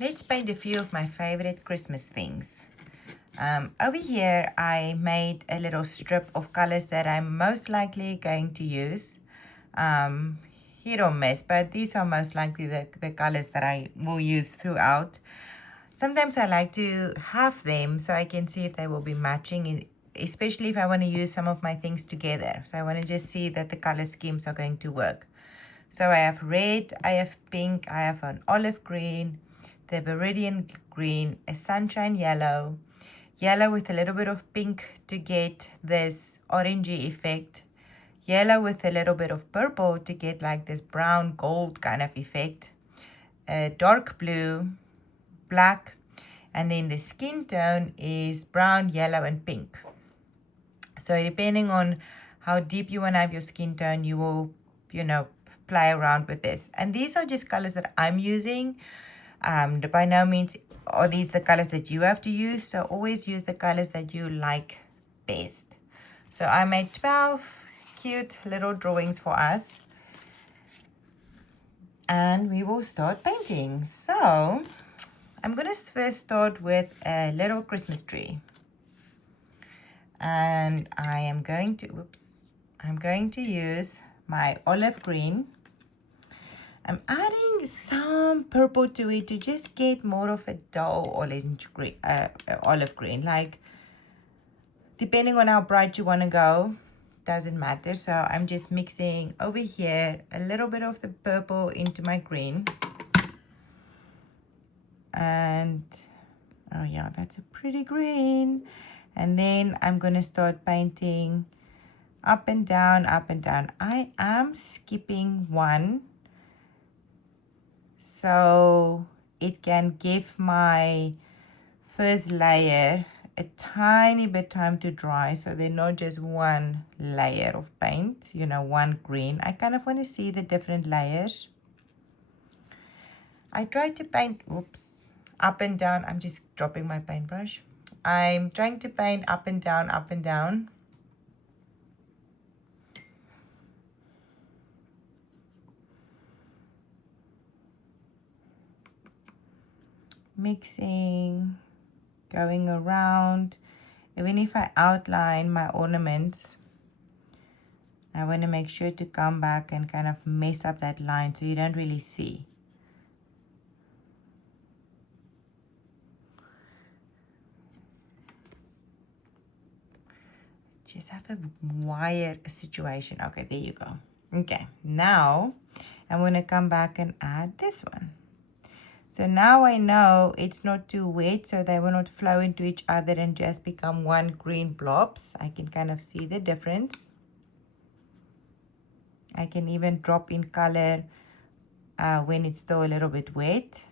Let's paint a few of my favorite Christmas things. Over here, I made a little strip of colors that I'm most likely going to use. Um, Hit or miss, but these are most likely the colors that I will use throughout. Sometimes I like to have them so I can see if they will be matching, especially if I want to use some of my things together. So I want to just see that the color schemes are going to work. So I have red, I have pink, I have an olive green, the viridian green, a sunshine yellow, yellow with a little bit of pink to get this orangey effect, yellow with a little bit of purple to get like this brown gold kind of effect, a dark blue, black, and then the skin tone is brown, yellow, and pink. So depending on how deep you want to have your skin tone, you will, play around with this. And these are just colors that I'm using. By no means are these the colors that you have to use. So always use the colors that you like best. So I made 12 cute little drawings for us. And we will start painting. So I'm going to first start with a little Christmas tree. And I'm going to use my olive green. I'm adding some purple to it to just get more of a dull orange green, olive green. Like, depending on how bright you want to go, doesn't matter. So I'm just mixing over here a little bit of the purple into my green. And, oh yeah, that's a pretty green. And then I'm going to start painting up and down, up and down. I am skipping one so it can give my first layer a tiny bit time to dry, so they're not just one layer of paint, one green. I kind of want to see the different layers. I try to paint, up and down. I'm just dropping my paintbrush. I'm trying to paint up and down, up and down. Mixing, going around. Even if I outline my ornaments, I want to make sure to come back and kind of mess up that line so you don't really see. Just have a wire situation. Okay, there you go. Okay, now I'm going to come back and add this one. So now I know it's not too wet, so they will not flow into each other and just become one green blobs. I can kind of see the difference. I can even drop in color when it's still a little bit wet.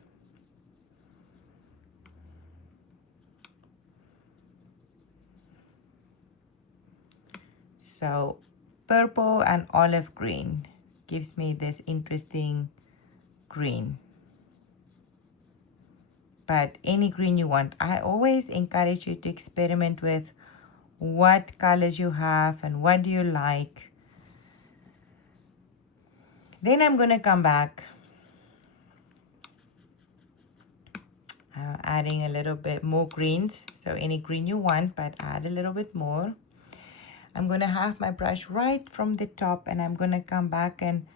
So purple and olive green gives me this interesting green. But any green you want. I always encourage you to experiment with what colors you have and what do you like. Then I'm going to come back, adding a little bit more greens. So any green you want, but add a little bit more. I'm going to have my brush right from the top, and I'm going to come back and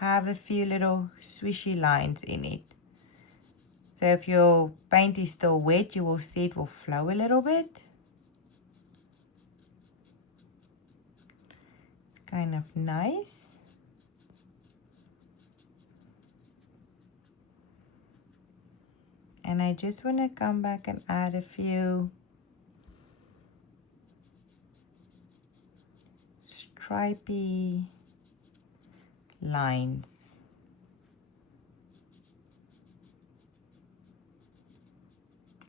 have a few little swishy lines in it. So if your paint is still wet, you will see it will flow a little bit. It's kind of nice. And I just want to come back and add a few stripy lines.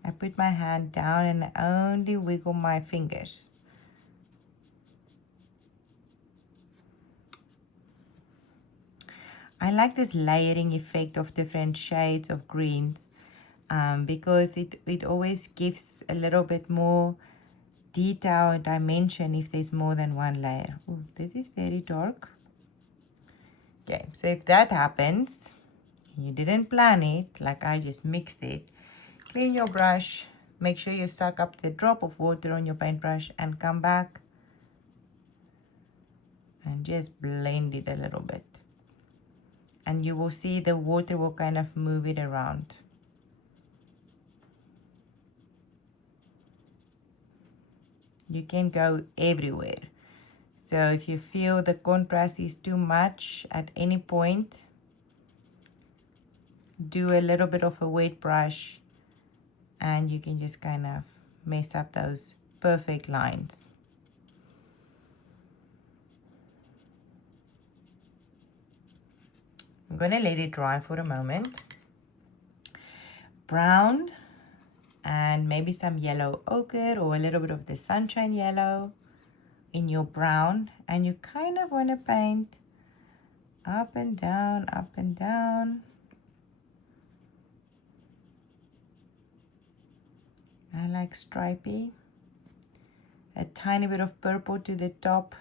I put my hand down and I only wiggle my fingers. I like this layering effect of different shades of greens because it always gives a little bit more detail and dimension if there's more than one layer. Oh, this is very dark. Okay, so if that happens, you didn't plan it, like I just mixed it, clean your brush, make sure you suck up the drop of water on your paintbrush and come back and just blend it a little bit. And you will see the water will kind of move it around. You can go everywhere. So if you feel the contrast is too much at any point, do a little bit of a wet brush and you can just kind of mess up those perfect lines. I'm going to let it dry for a moment. Brown and maybe some yellow ochre or a little bit of the sunshine yellow in your brown, and you kind of want to paint up and down, up and down. I like stripy. A tiny bit of purple to the top.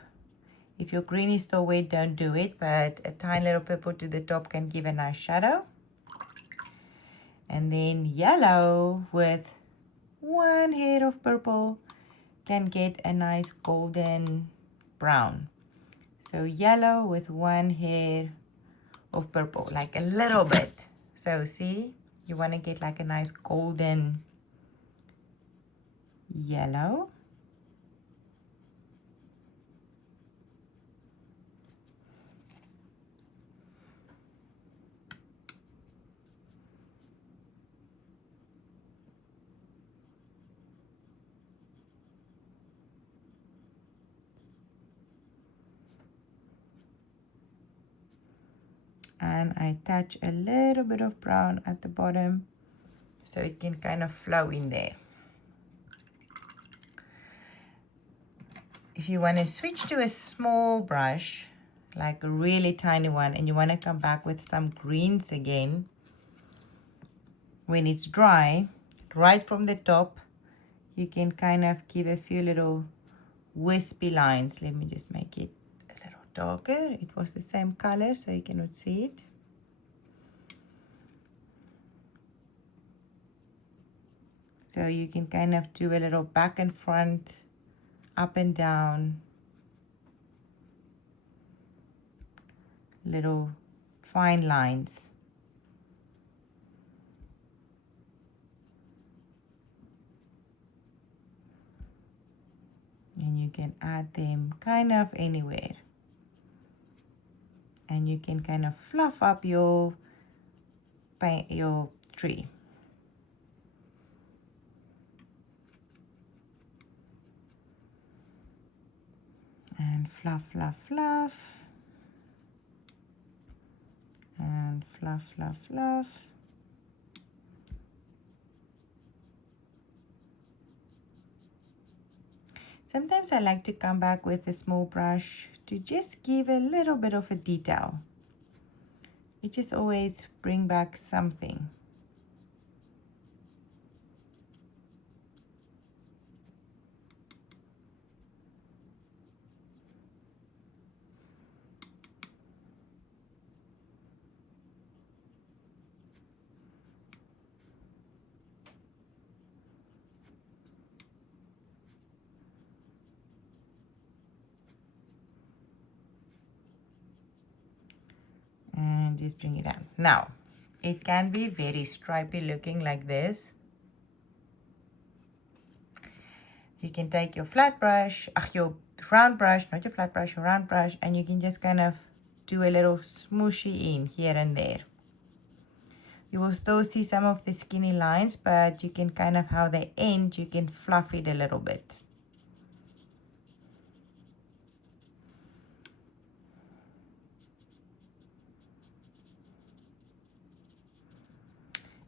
If your green is still wet, don't do it, but a tiny little purple to the top can give a nice shadow. And then yellow with one hair of purple can get a nice golden brown. So yellow with one hair of purple, like a little bit. So see, you want to get like a nice golden yellow. And I touch a little bit of brown at the bottom so it can kind of flow in there. If you want to switch to a small brush, like a really tiny one, and you want to come back with some greens again, when it's dry, right from the top, you can kind of give a few little wispy lines. Let me just make it darker. It was the same color, so you cannot see it. So you can kind of do a little back and front, up and down, little fine lines. And you can add them kind of anywhere. And you can kind of fluff up your paint, your tree. And fluff, fluff, fluff. And fluff, fluff, fluff. Sometimes I like to come back with a small brush to just give a little bit of a detail. It just always brings back something. And just bring it down. Now, it can be very stripy looking like this. You can take your flat brush, your round brush, not your flat brush, your round brush, and you can just kind of do a little smooshy in here and there. You will still see some of the skinny lines, but you can kind of, how they end, you can fluff it a little bit.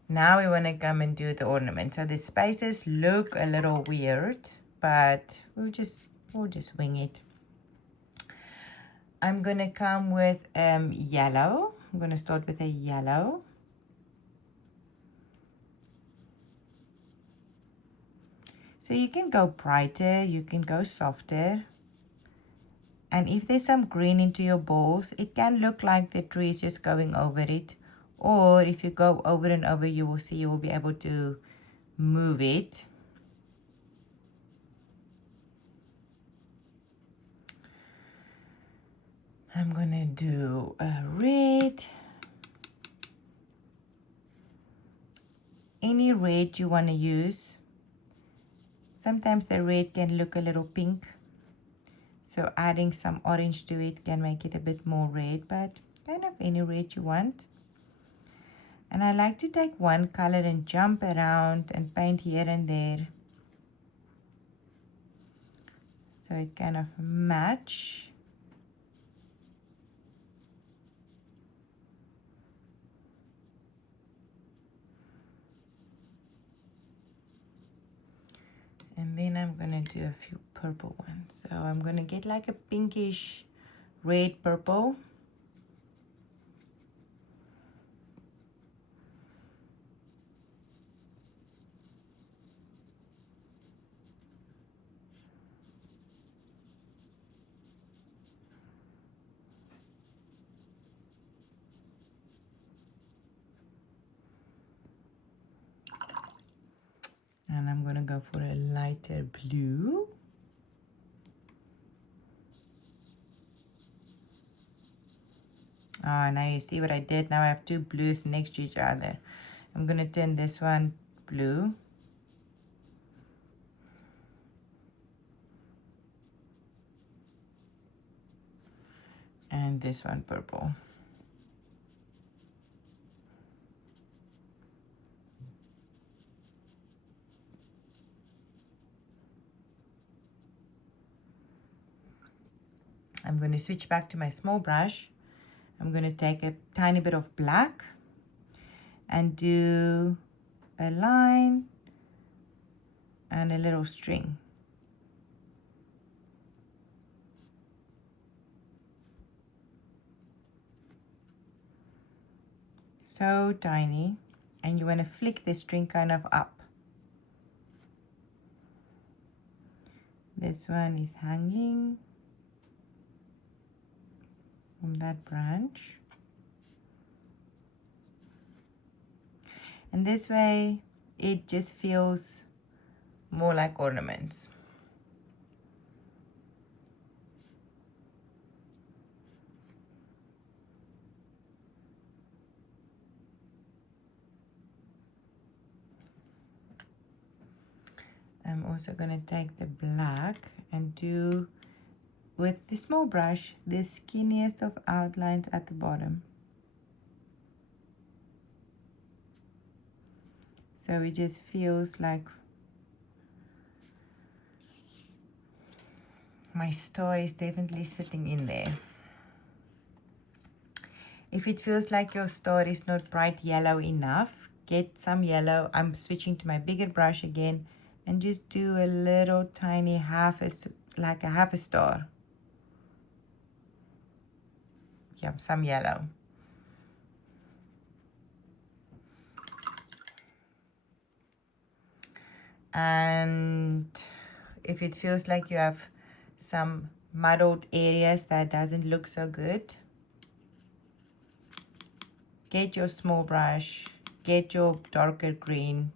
Now we want to come and do the ornament. So the spaces look a little weird, but we'll just wing it. I'm going to come with yellow. I'm going to start with a yellow. So you can go brighter, you can go softer. And if there's some green into your balls, it can look like the tree is just going over it. Or if you go over and over, you will see you will be able to move it. I'm gonna do a red. Any red you want to use. Sometimes the red can look a little pink, so adding some orange to it can make it a bit more red, but kind of any red you want. And I like to take one color and jump around and paint here and there, so it kind of match. And then I'm gonna do a few purple ones. So I'm gonna get like a pinkish red purple. And I'm gonna go for a lighter blue. Ah, now you see what I did. Now I have two blues next to each other. I'm gonna turn this one blue. And this one purple. I'm going to switch back to my small brush. I'm going to take a tiny bit of black and do a line and a little string. So tiny, and you want to flick the string kind of up. This one is hanging from that branch. And this way it just feels more like ornaments. I'm also going to take the black and do, with the small brush, the skinniest of outlines at the bottom. So it just feels like my star is definitely sitting in there. If it feels like your star is not bright yellow enough, get some yellow. I'm switching to my bigger brush again and just do a little tiny like a half a star. Yeah, some yellow. And if it feels like you have some muddled areas that doesn't look so good, get your small brush, get your darker green.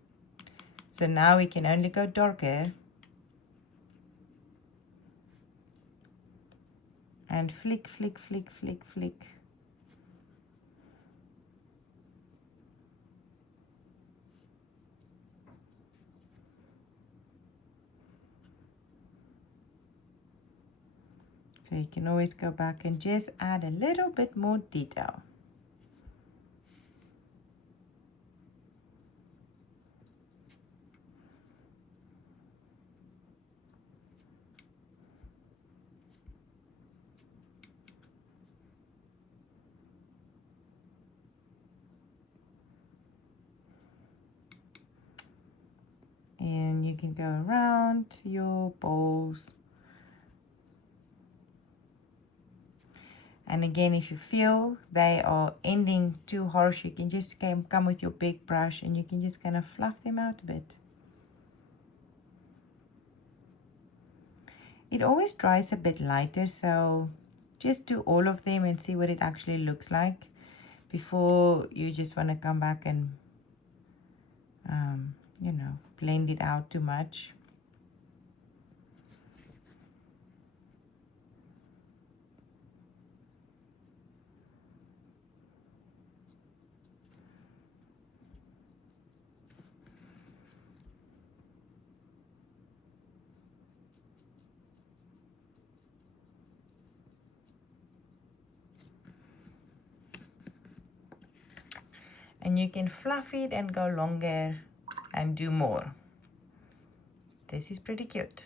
So now we can only go darker and flick, flick, flick, flick, flick. So you can always go back and just add a little bit more detail. And you can go around your bowls. And again, if you feel they are ending too harsh, you can just come with your big brush and you can just kind of fluff them out a bit. It always dries a bit lighter, so just do all of them and see what it actually looks like. before you just want to come back and you know, blend it out too much. And you can fluff it and go longer and do more. This is pretty cute.